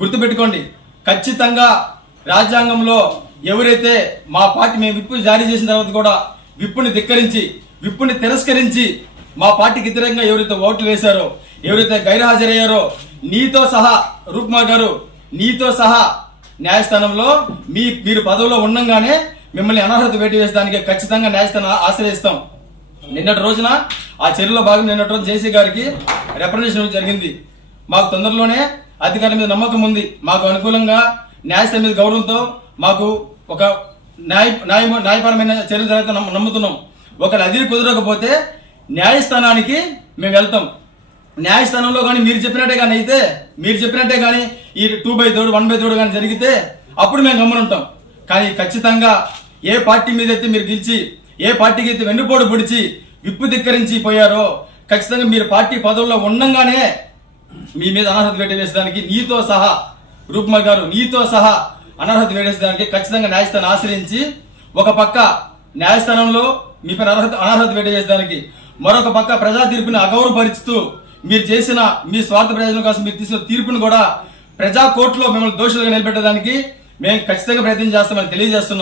గుర్తుపెట్టుకోండి ఖచ్చితంగా రాజ్యాంగంలో ఎవరైతే మా పార్టీ మేము విప్పు జారీ చేసిన తర్వాత కూడా విప్పుని ధిక్కరించి విప్పుని తిరస్కరించి మా పార్టీకి వ్యతిరేకంగా ఎవరైతే ఓట్లు వేశారో ఎవరైతే గైర్హాజరయ్యారో నీతో సహా రూప్మా గారు నీతో సహా న్యాయస్థానంలో మీ మీరు పదవిలో ఉండంగానే మిమ్మల్ని అనర్హత వేటు వేసడానికి ఖచ్చితంగా న్యాయస్థానం ఆశ్రయిస్తాం. నిన్నటి రోజున ఆ చర్యలో భాగం నిన్నటి రోజు జేసీ గారికి రిప్రజెంటేషన్ జరిగింది. మాకు తొందరలోనే అధికారుల మీద నమ్మకం ఉంది. మాకు అనుకూలంగా న్యాయస్థానం మీద గౌరవంతో మాకు ఒక న్యాయ న్యాయ న్యాయపరమైన చర్యలు జరుగుతా నమ్ముతున్నాం. ఒకరు అదిరి కుదరకపోతే న్యాయస్థానానికి మేము వెళ్తాం. న్యాయస్థానంలో కానీ మీరు చెప్పినట్టే కానీ అయితే మీరు చెప్పినట్టే కానీ ఈ two by third one by third కానీ జరిగితే అప్పుడు మేము గమనుంటాం కానీ ఖచ్చితంగా ఏ పార్టీ మీద అయితే మీరు గెలిచి ఏ పార్టీకి అయితే వెన్నుపోటు పొడిచి విప్పు ధిక్కరించి పోయారో ఖచ్చితంగా మీరు పార్టీ పదవుల్లో ఉండంగానే మీ మీద అనర్హత వేట వేసేదానికి నీతో సహా రూప్మా గారు నీతో సహా అనర్హత వేటేసేదానికి ఖచ్చితంగా న్యాయస్థానం ఆశ్రయించి ఒక పక్క న్యాయస్థానంలో మీ పైన అనర్హత అనర్హత వేట చేసేదానికి మరొక పక్క ప్రజా తీర్పుని అగౌరవపరుచుతూ మీరు చేసిన మీ స్వార్థ ప్రయోజనం కోసం మీరు తీసుకున్న తీర్పును కూడా ప్రజా కోర్టులో మిమ్మల్ని దోషులుగా నిలబెట్టడానికి మేము ఖచ్చితంగా ప్రయత్నం చేస్తామని తెలియజేస్తున్నాం.